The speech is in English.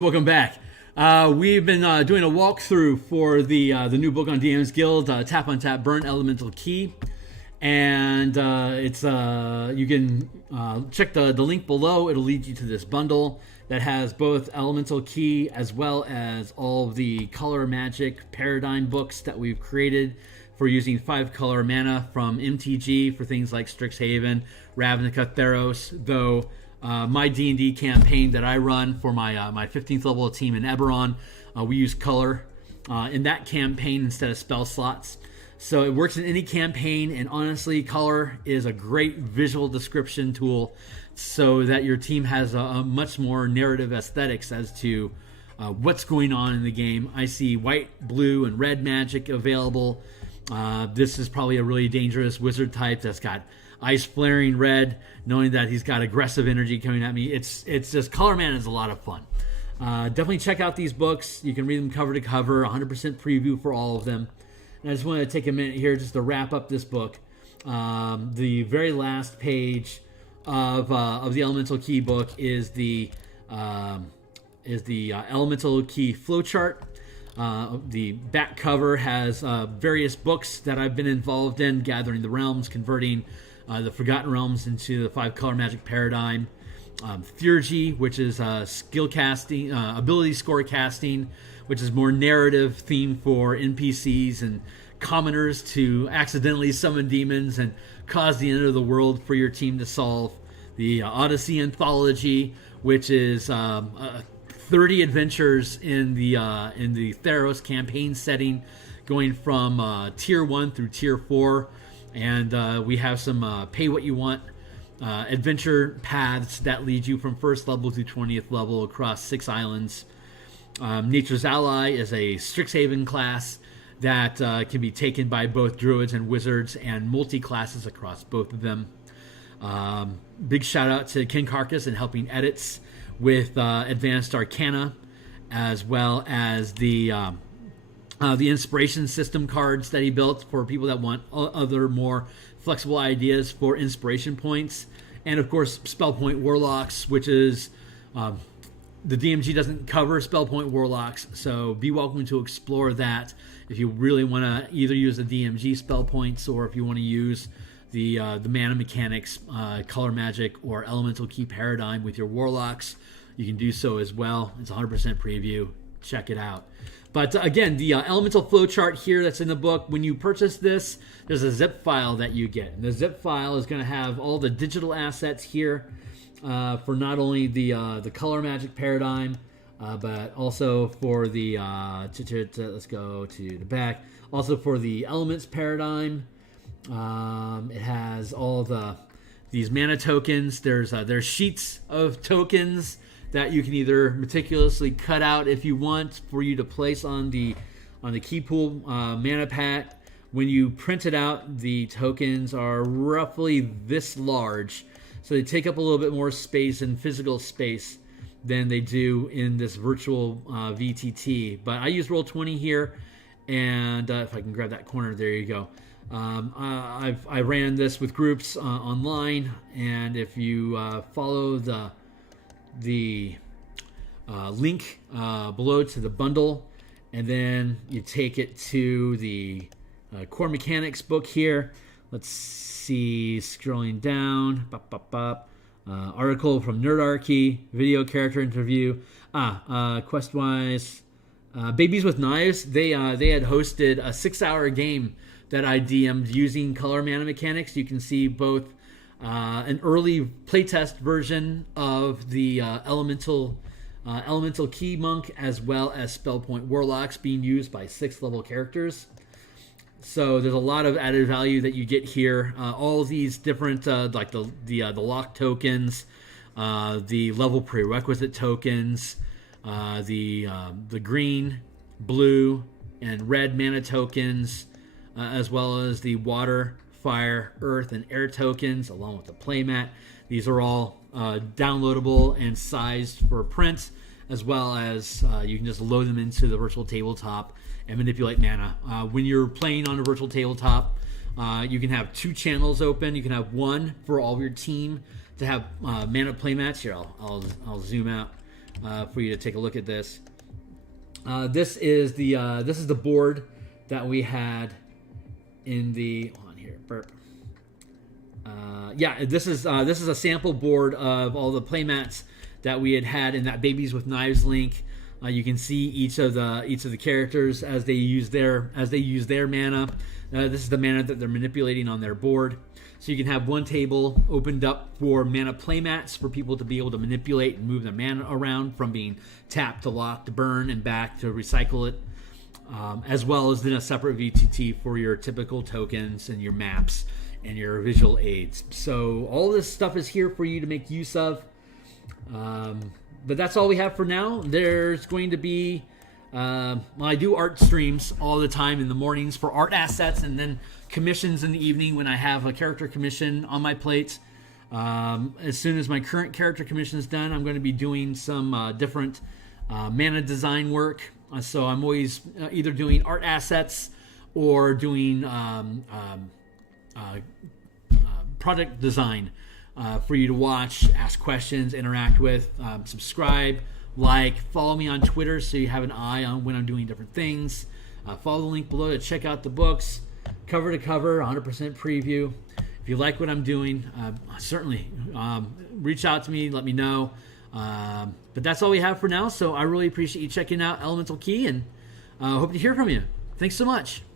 Welcome back. We've been doing a walkthrough for the new book on DMsGuild, Tap Untap Burn Elemental Key, and it's you can check the link below. It'll lead you to this bundle that has both Elemental Key as well as all of the color magic paradigm books that we've created for using 5-color mana from MTG for things like Strixhaven, Ravnica, Theros, though. My D&D campaign that I run for my 15th level team in Eberron, we use color in that campaign instead of spell slots. So it works in any campaign, and honestly, color is a great visual description tool so that your team has a much more narrative aesthetics as to what's going on in the game. I see white, blue, and red magic available. This is probably a really dangerous wizard type that's got ice flaring red, knowing that he's got aggressive energy coming at me. It's just color mana is a lot of fun. Definitely check out these books. You can read them cover to cover, 100% preview for all of them. And I just want to take a minute here just to wrap up this book. The very last page of the Elemental Key book is the Elemental Key Flowchart. The back cover has various books that I've been involved in, Gathering the Realms, converting the Forgotten Realms into the 5-color magic paradigm. Theurgy, which is skill casting, ability score casting, which is more narrative theme for NPCs and commoners to accidentally summon demons and cause the end of the world for your team to solve. The Odyssey Anthology, which is 30 adventures in the Theros campaign setting, going from tier 1 through tier 4, and we have some pay what you want adventure paths that lead you from 1st level to 20th level across 6 islands. Nature's Ally is a Strixhaven class that can be taken by both druids and wizards, and multi-classes across both of them. Big shout out to Ken Carcass and helping edits with Advanced Arcana, as well as the inspiration system cards that he built for people that want other more flexible ideas for inspiration points. And of course, Spell Point Warlocks, which is the DMG doesn't cover Spell Point Warlocks, so be welcome to explore that if you really want to either use the DMG spell points, or if you want to use the mana mechanics, color magic, or elemental key paradigm with your warlocks. You can do so as well. It's 100% preview. Check it out. But again, the elemental flowchart here that's in the book, when you purchase this, there's a zip file that you get. And the zip file is going to have all the digital assets here for not only the color magic paradigm, but also for the let's go to the back. Also for the elements paradigm. It has all these mana tokens. There's sheets of tokens that you can either meticulously cut out if you want for you to place on the key pool mana pack. When you print it out, the tokens are roughly this large, so they take up a little bit more space and physical space than they do in this virtual VTT. But I use Roll20 here, and if I can grab that corner, there you go. I ran this with groups online, and if you follow the link below to the bundle, and then you take it to the core mechanics book here. Let's see, scrolling down, article from Nerdarchy, video character interview. Quest-wise, Babies with Knives, they had hosted a 6-hour game that I DM'd using color mana mechanics. You can see both an early playtest version of the elemental key monk, as well as spell point warlocks being used by 6th level characters. So there's a lot of added value that you get here. All of these different like the lock tokens, the level prerequisite tokens, the green, blue, and red mana tokens, as well as the water, fire, earth, and air tokens, along with the playmat. These are all downloadable and sized for print, as well as you can just load them into the virtual tabletop and manipulate mana. When you're playing on a virtual tabletop, you can have 2 channels open. You can have one for all of your team to have mana playmats. Here, I'll zoom out for you to take a look at this. This is the board that we had in the hold on here. Burp. This is a sample board of all the playmats that we had in that Babies with Knives link. You can see each of the characters as they use their mana. This is the mana that they're manipulating on their board. So you can have one table opened up for mana playmats for people to be able to manipulate and move their mana around from being tapped to lock to burn and back to recycle it, as well as then a separate VTT for your typical tokens and your maps and your visual aids. So all this stuff is here for you to make use of. But that's all we have for now. There's going to be I do art streams all the time in the mornings for art assets, and then commissions in the evening when I have a character commission on my plate. As soon as my current character commission is done, I'm going to be doing some different mana design work. So I'm always either doing art assets or doing product design for you to watch, ask questions, interact with, subscribe, like, follow me on Twitter so you have an eye on when I'm doing different things. Follow the link below to check out the books, cover to cover, 100% preview. If you like what I'm doing, certainly reach out to me, let me know. But that's all we have for now, so I really appreciate you checking out Elemental Key, and hope to hear from you. Thanks so much.